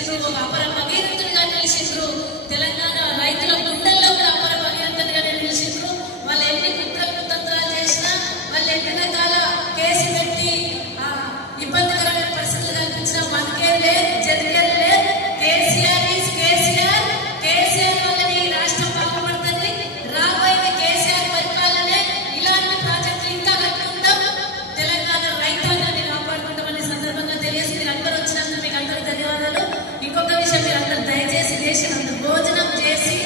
నిలిచిండ్రు, ఒక అపర భగీరథుడిగా నిలిచిండ్రు. తెలంగాణ రైతుల గుండెల్లో కూడా అపర భగీరథుడిగా నిలిచిండ్రు. వాళ్ళు ఎన్ని కుట్రలు చేసినా, వాళ్ళు ఎన్ని రకాల కేసు పెట్టి ఇబ్బందికరమైన పరిస్థితులు కల్పించినా మనకేలే జరిగేలే. కేసీఆర్ వల్లనే ఈ రాష్ట్రం బాగుపడుతుంది. రాబోయే కేసీఆర్ పరిపాలనే ఇలాంటి ప్రాజెక్టులు ఇంకా కట్టుకుంటాం, తెలంగాణ రైతాంగాన్ని కాపాడుకుంటామనే సందర్భంగా తెలియజేసి మీరు అందరూ వచ్చినందుకు మీకు అందరికీ ధన్యవాదాలు. ఇంకొక విషయం, మీరు అందరూ దయచేసి చేసినందుకు భోజనం చేసి